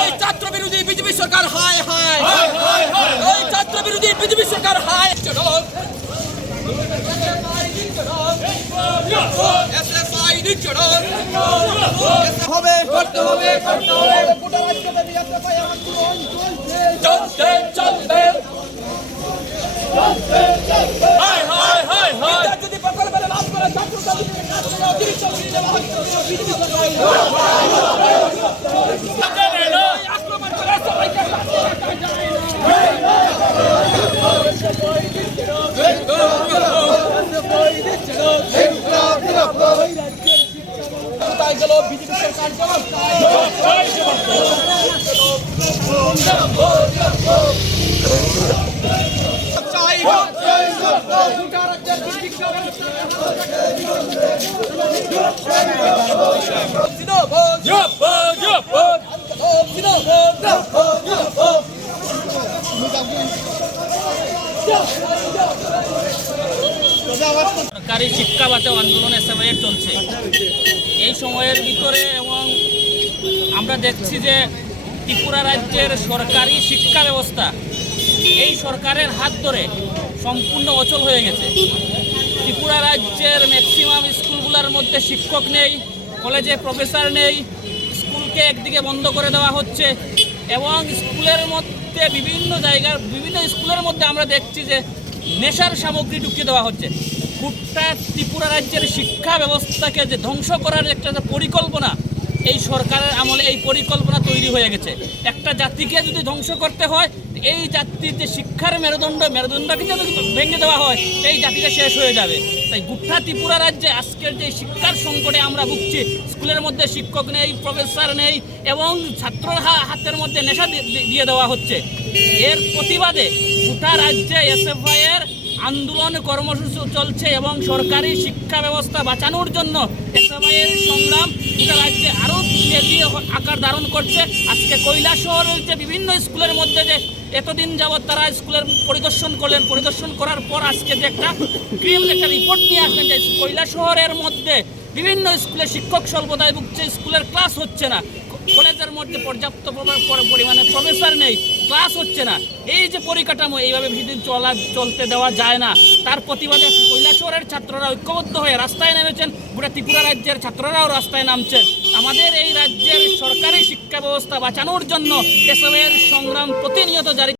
এই ছাত্র বিরোধী বিজেপি সরকার হায় হায়, এই ছাত্র বিরোধী বিজেপি সরকার হায়। হবে করতে হবে করতে হবে, গোটা রাজ্যব্যাপী এসএফআই আন্দোলন চলছে চলবে চলছে চলবে। হায় হায় হায় হায়, যদি প্রকল্প মেলে লাভ করে ছাত্র ছাত্রীদের কাছ থেকে অতিরিক্ত ছুটি দেওয়া হচ্ছে বিজেপি সরকার আক্রমণ করে সবাইকে শাস্তি রাখা যায় না। বিজেপি সরকার জবাব সরকারি শিক্ষা বাঁচাও আন্দোলন এসএফআই চলছে এই সময়ের ভিতরে, এবং আমরা দেখছি যে ত্রিপুরা রাজ্যের সরকারি শিক্ষা ব্যবস্থা এই সরকারের হাত ধরে সম্পূর্ণ অচল হয়ে গেছে। ত্রিপুরা রাজ্যের ম্যাক্সিমাম স্কুলগুলোর মধ্যে শিক্ষক নেই, কলেজে প্রফেসর নেই, স্কুলকে একদিকে বন্ধ করে দেওয়া হচ্ছে এবং স্কুলের মধ্যে বিভিন্ন জায়গার বিভিন্ন স্কুলের মধ্যে আমরা দেখছি যে নেশার সামগ্রী ঢুকিয়ে দেওয়া হচ্ছে। গোটা ত্রিপুরা রাজ্যের শিক্ষা ব্যবস্থাকে যে ধ্বংস করার একটা পরিকল্পনা এই সরকারের আমলে এই পরিকল্পনা তৈরি হয়ে গেছে। একটা জাতিকে যদি ধ্বংস করতে হয়, এই জাতির যে শিক্ষার মেরুদণ্ডকে যদি ভেঙে দেওয়া হয়, এই জাতিটা শেষ হয়ে যাবে। তাই গোটা ত্রিপুরা রাজ্যে আজকের যে শিক্ষার সংকটে আমরা ভুগছি, স্কুলের মধ্যে শিক্ষক নেই, প্রফেসর নেই এবং ছাত্রর হাতের মধ্যে নেশা দিয়ে দেওয়া হচ্ছে। এর প্রতিবাদে গোটা রাজ্যে এসএফআই এর আন্দোলন কর্মসূচি চলছে এবং সরকারি শিক্ষা ব্যবস্থা বাঁচানোর জন্য এসএফআই এর সংগ্রাম গোটা রাজ্যে আরও বেশি আকার ধারণ করছে। আজকে কৈলাসহরের যে বিভিন্ন স্কুলের মধ্যে যে এতদিন যাবৎ তারা স্কুলের পরিদর্শন করলেন, পরিদর্শন করার পর আজকে যে একটা একটা রিপোর্ট নিয়ে আসলেন যে কৈলাসহরের মধ্যে বিভিন্ন স্কুলে শিক্ষক স্বল্পতায় ভুগছে, স্কুলের ক্লাস হচ্ছে না, কলেজের মধ্যে পর্যাপ্ত পরিমাণে প্রফেসর নেই, ক্লাস হচ্ছে না। এই যে পরিকাঠামো এইভাবে বেশিদিন চলতে দেওয়া যায় না। তার প্রতিবাদে কৈলাসহরের ছাত্ররা ঐক্যবদ্ধ হয়ে রাস্তায় নেমেছেন, গোটা ত্রিপুরা রাজ্যের ছাত্ররাও রাস্তায় নামছেন। আমাদের এই রাজ্যের সরকারি শিক্ষা ব্যবস্থা বাঁচানোর জন্য এসবের সংগ্রাম প্রতিনিয়ত জারি।